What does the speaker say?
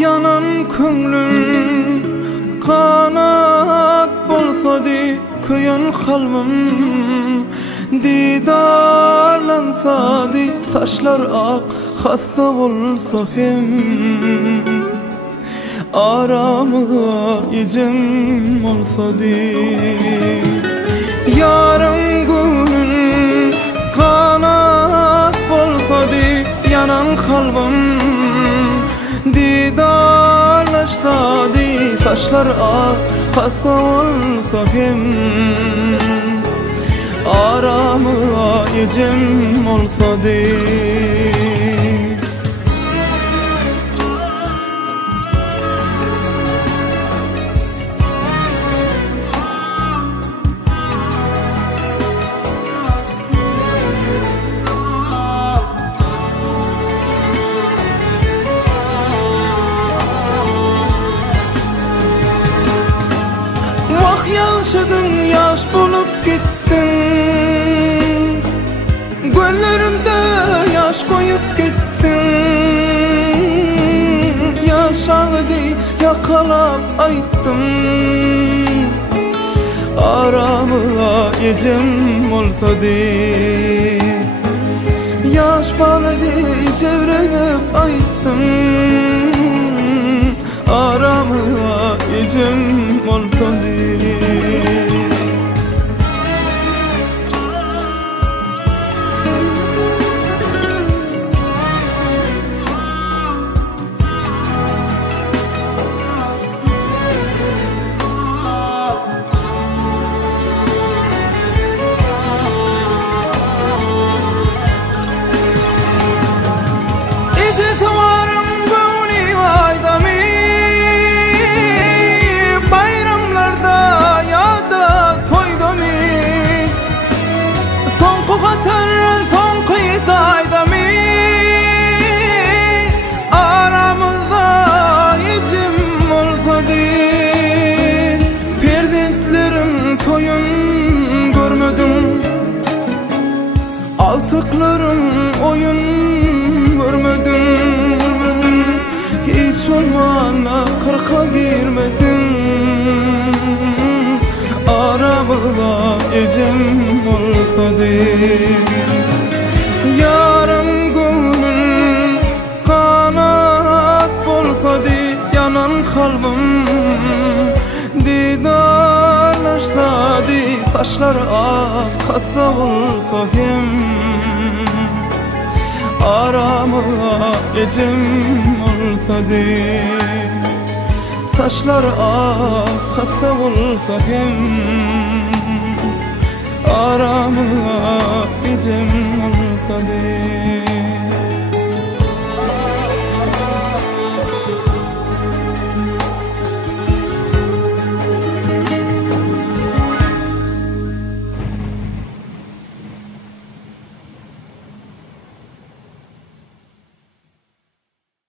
Yanan könglüm kanat bolsady, köyen kalbim didarlansady. Taşlar ak hassa bolsa hem aramıga icim bolsady. Yarın günün kanat bolsady, yanan kalbim didarlaşsady. Taşlar ak hassa bolsa hem aramıga icim bolsady. Yaşadın, yaş bulup gittin, gözlerimde yaş koyup gittin. Yaşadı yakalap ayttım, aramıga ecem olsady. Yaş baladı çevrenip ayttım, aramıga ecem olsady. Altıklarım oyun görmedim, hiç olmana kırka girmedim. Aramıga ecem olsady, yarın günün kanat bolsady. Yanan kalbim didarlaşsady. Taşlar ak hassa bolsa hem aramıga ecem olsady. Taşlar ak hassa bolsa hem aramıga ecem olsady.